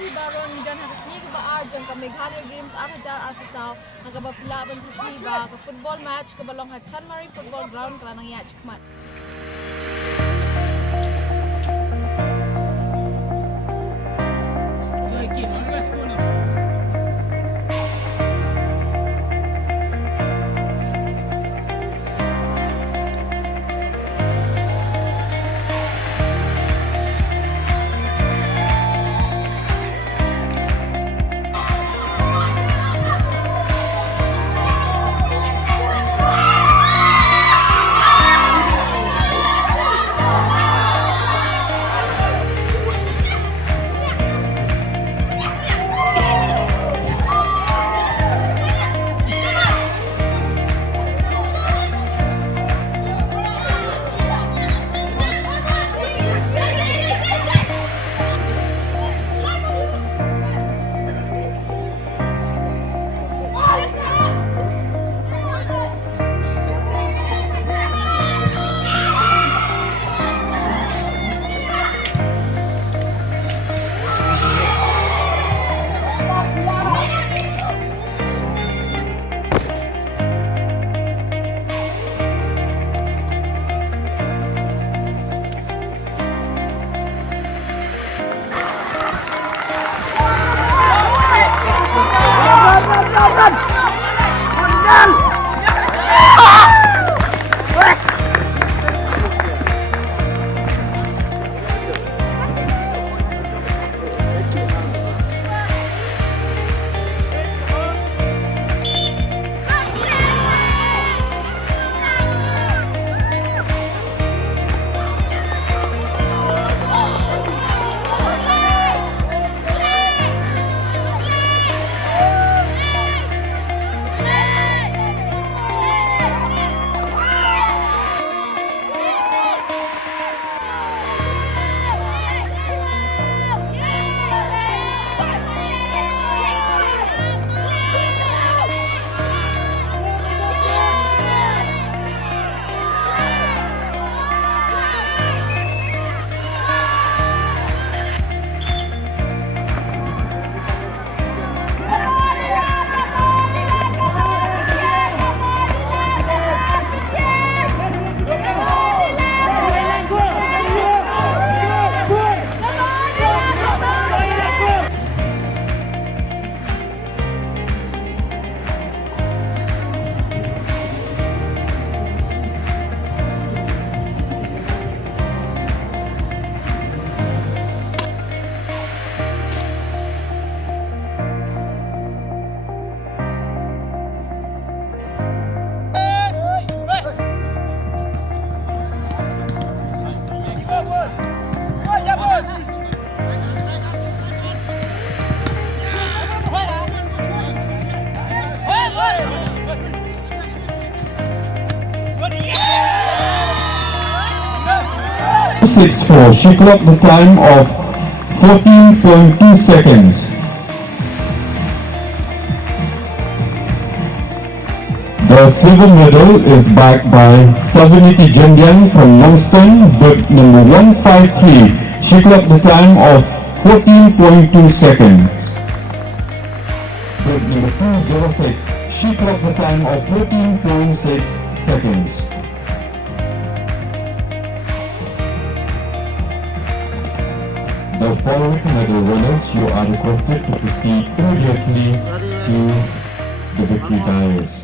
Sakti Baron Midan Harisni ke Baar jang ke Meghalaya Games 8,000 Arfasau ang kabapila ban Sakti ba ke football match ke Balong Hachan Mari Football Ground kelanang ya cekmat. She clocked the time of 14.2 seconds. The silver medal is backed by Savaniti Jandian from Longston, bib number 153. She clocked the time of 14.2 seconds. Bib number 206. She clocked the time of 14.6 seconds. The following medal winners, you are requested to proceed immediately to the victory dais.